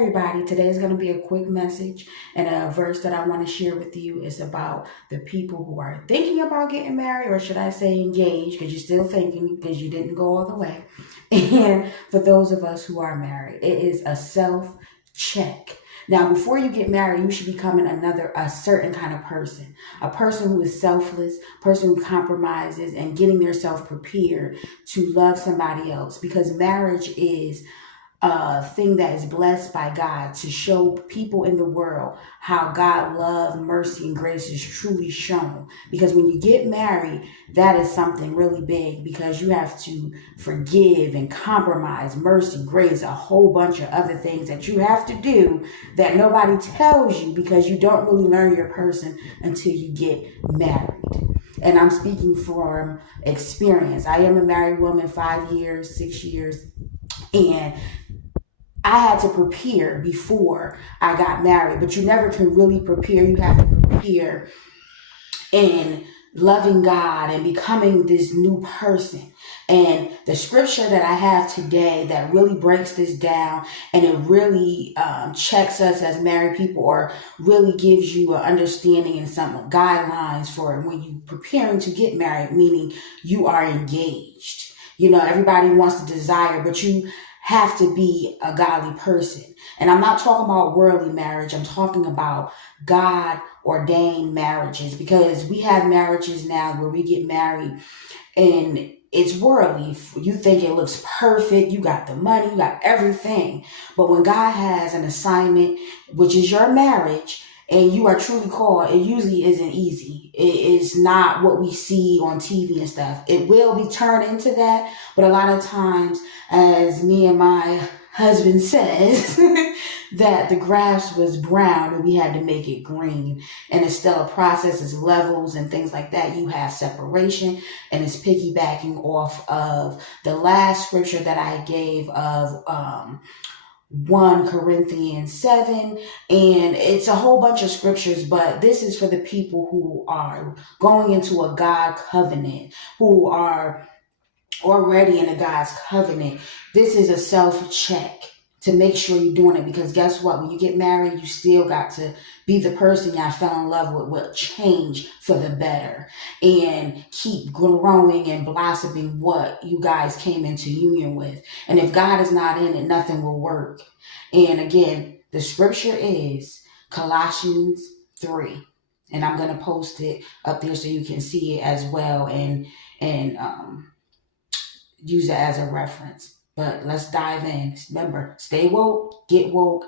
Everybody, today is going to be a quick message, and a verse that I want to share with you is about the people who are thinking about getting married, or should I say engaged, because you're still thinking because you didn't go all the way. And for those of us who are married, it is a self check. Now, before you get married, you should be becoming a certain kind of person, a person who is selfless, person who compromises and getting themselves prepared to love somebody else, because marriage is a thing that is blessed by God to show people in the world how God love, mercy, and grace is truly shown. Because when you get married, that is something really big, because you have to forgive and compromise, mercy, grace, a whole bunch of other things that you have to do that nobody tells you, because you don't really learn your person until you get married. And I'm speaking from experience. I am a married woman, 5 years, 6 years, and I had to prepare before I got married, but you never can really prepare. You have to prepare in loving God and becoming this new person. And the scripture that I have today that really breaks this down, and it really checks us as married people, or really gives you an understanding and some guidelines for when you preparing to get married, meaning you are engaged. You know, everybody wants to desire, but you have to be a godly person. And I'm not talking about worldly marriage. I'm talking about God ordained marriages, because we have marriages now where we get married and it's worldly. You think it looks perfect. You got the money, you got everything. But when God has an assignment, which is your marriage, and you are truly called, it usually isn't easy. It is not what we see on TV and stuff. It will be turned into that, but a lot of times, as me and my husband says, that the grass was brown and we had to make it green. And it's still a process, it's levels and things like that. You have separation, and it's piggybacking off of the last scripture that I gave of 1 Corinthians 7, and it's a whole bunch of scriptures, but this is for the people who are going into a God covenant, who are already in a God's covenant. This is a self check to make sure you're doing it, because guess what? When you get married, you still got to be the person y'all fell in love with, will change for the better and keep growing and blossoming what you guys came into union with. And if God is not in it, nothing will work. And again, the scripture is Colossians 3. And I'm going to post it up there so you can see it as well, and use it as a reference. But let's dive in. Remember, stay woke, get woke.